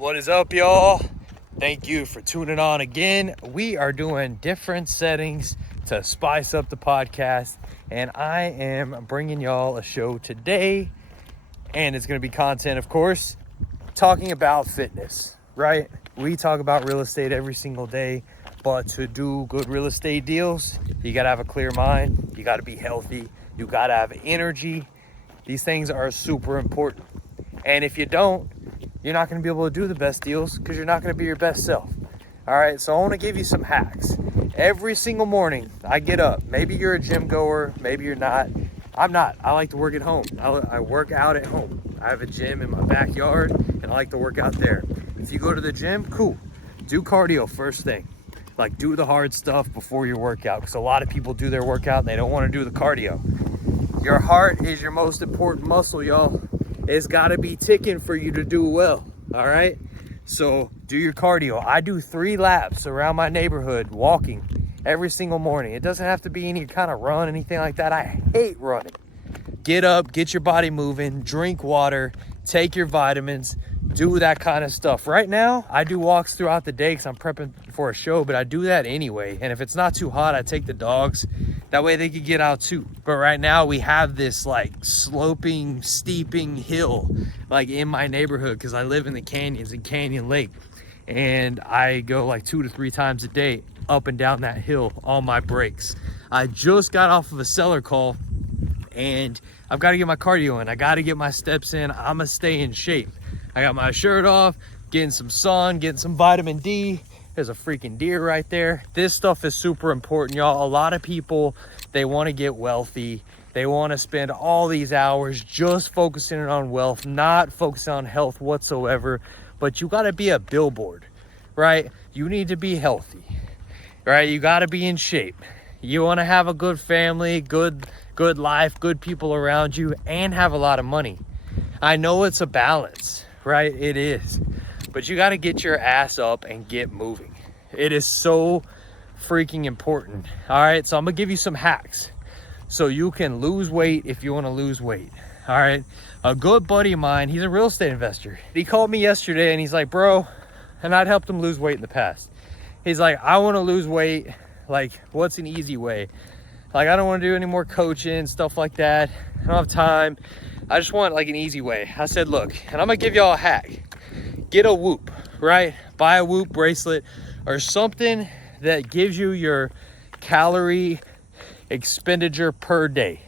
What is up, y'all? Thank you for tuning on again. We are doing different settings to spice up the podcast, and I am bringing y'all a show today, and it's going to be content, of course, talking about fitness, right? We talk about real estate every single day, but to do good real estate deals, you got to have a clear mind, you got to be healthy, you got to have energy. These things are super important, and if you don't, you're not going to be able to do the best deals because you're not going to be your best self. All right, so I want to give you some hacks. Every single morning I get up. Maybe you're a gym goer, maybe you're not. I'm not. I like to work at home. I work out at home. I have a gym in my backyard and I like to work out there. If you go to the gym, cool. Do cardio first thing. Like, do the hard stuff before your workout, because a lot of people do their workout and they don't want to do the cardio. Your heart is your most important muscle, y'all. It's got to be ticking for you to do well. All right, so do your cardio. I do 3 laps around my neighborhood walking every single morning. It doesn't have to be any kind of run, anything like that. I hate running. Get up, get your body moving, drink water, take your vitamins, do that kind of stuff. Right now, I do walks throughout the day because I'm prepping for a show, but I do that anyway. And if it's not too hot, I take the dogs. That way they could get out too. But right now we have this like sloping, steeping hill like in my neighborhood because I live in the canyons in Canyon Lake. And I go like 2 to 3 times a day up and down that hill on my breaks. I just got off of a seller call and I've got to get my cardio in. I got to get my steps in. I'm going to stay in shape. I got my shirt off, getting some sun, getting some vitamin D. There's a freaking deer right there. This stuff is super important, y'all. A lot of people, they want to get wealthy. They want to spend all these hours just focusing on wealth, not focusing on health whatsoever. But you got to be a billboard, right? You need to be healthy, right? You got to be in shape. You want to have a good family, good life, good people around you, and have a lot of money. I know it's a balance, right? It is. But you got to get your ass up and get moving. It is so freaking important. All right, so I'm gonna give you some hacks so you can lose weight if you want to lose weight. All right, a good buddy of mine, he's a real estate investor. He called me yesterday and he's like, bro, and I'd helped him lose weight in the past. He's like, I want to lose weight. Like, what's an easy way? Like, I don't want to do any more coaching, stuff like that. I don't have time. I just want like an easy way. I said, look, and I'm gonna give y'all a hack. Get a Whoop, right? Buy a Whoop bracelet or something that gives you your calorie expenditure per day.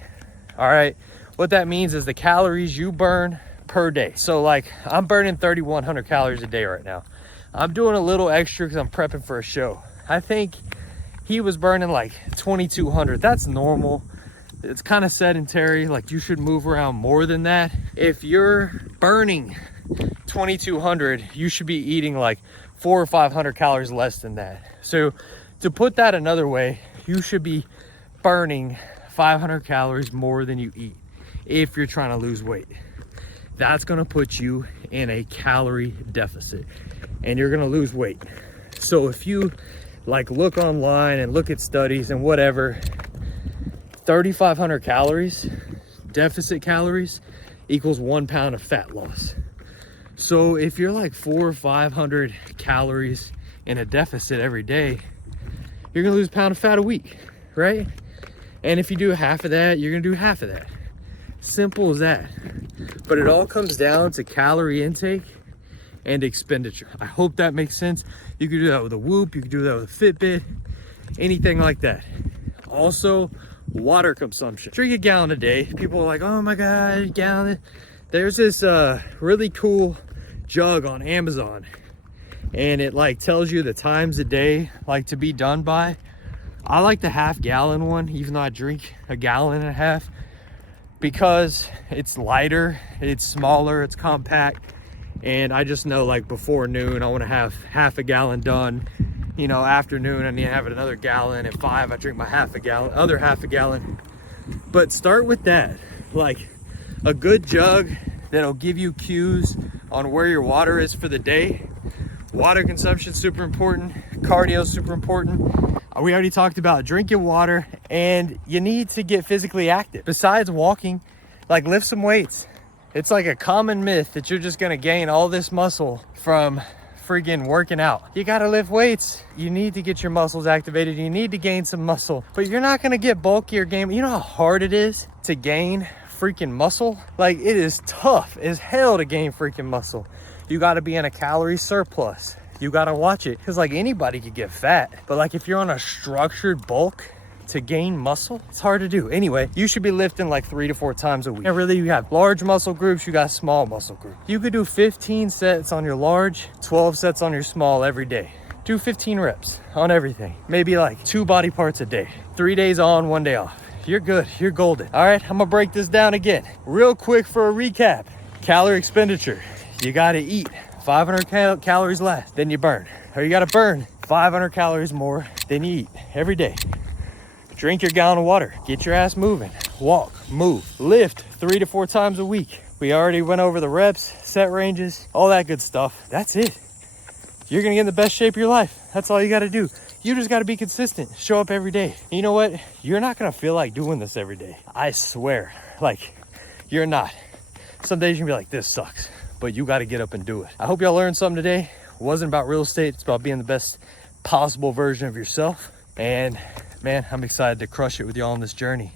All right, what that means is the calories you burn per day. So like, I'm burning 3,100 calories a day right now. I'm doing a little extra because I'm prepping for a show. I think he was burning like 2,200. That's normal. It's kind of sedentary. Like, you should move around more than that. If you're burning 2,200, you should be eating like 400 or 500 calories less than that. So to put that another way, you should be burning 500 calories more than you eat if you're trying to lose weight. That's going to put you in a calorie deficit and you're going to lose weight. So if you like look online and look at studies and whatever, 3,500 calories, deficit calories, equals 1 pound of fat loss. So if you're like 400 or 500 calories in a deficit every day, you're gonna lose a pound of fat a week, right? And if you do half of that, you're gonna do half of that. Simple as that. But it all comes down to calorie intake and expenditure. I hope that makes sense. You can do that with a Whoop, you can do that with a Fitbit, anything like that. Also, water consumption. Drink a gallon a day. People are like, oh my God, a gallon. There's this really cool jug on Amazon and it like tells you the times a day like to be done by. I like the half-gallon one, even though I drink a gallon and a half, because it's lighter, it's smaller, it's compact, and I just know like before noon I want to have half a gallon done. You know, afternoon I need to have another gallon. At 5 I drink my other half a gallon. But start with that, like a good jug that'll give you cues on where your water is for the day. Water consumption super important. Cardio super important. We already talked about drinking water, and you need to get physically active. Besides walking, like lift some weights, It's like a common myth that you're just gonna gain all this muscle from freaking working out. You gotta lift weights. You need to get your muscles activated. You need to gain some muscle, but you're not gonna get bulky or gain. You know how hard it is to gain freaking muscle? Like, it is tough as hell to gain freaking muscle. You gotta be in a calorie surplus. You gotta watch it, because like anybody could get fat, but like if you're on a structured bulk to gain muscle, it's hard to do. Anyway, you should be lifting like 3 to 4 times a week. And really, you have large muscle groups, you got small muscle groups. You could do 15 sets on your large, 12 sets on your small every day. Do 15 reps on everything. Maybe like 2 body parts a day. 3 days on, 1 day off. You're good, you're golden. All right, I'm gonna break this down again. Real quick for a recap. Calorie expenditure. You gotta eat 500 calories less than you burn. Or you gotta burn 500 calories more than you eat every day. Drink your gallon of water, get your ass moving, walk, move, lift 3 to 4 times a week. We already went over the reps, set ranges, all that good stuff. That's it. You're gonna get in the best shape of your life. That's all you gotta do. You just gotta be consistent, show up every day. And you know what? You're not gonna feel like doing this every day. I swear, like, you're not. Some days you're gonna be like, this sucks, but you gotta get up and do it. I hope y'all learned something today. It wasn't about real estate, it's about being the best possible version of yourself. And man, I'm excited to crush it with y'all on this journey.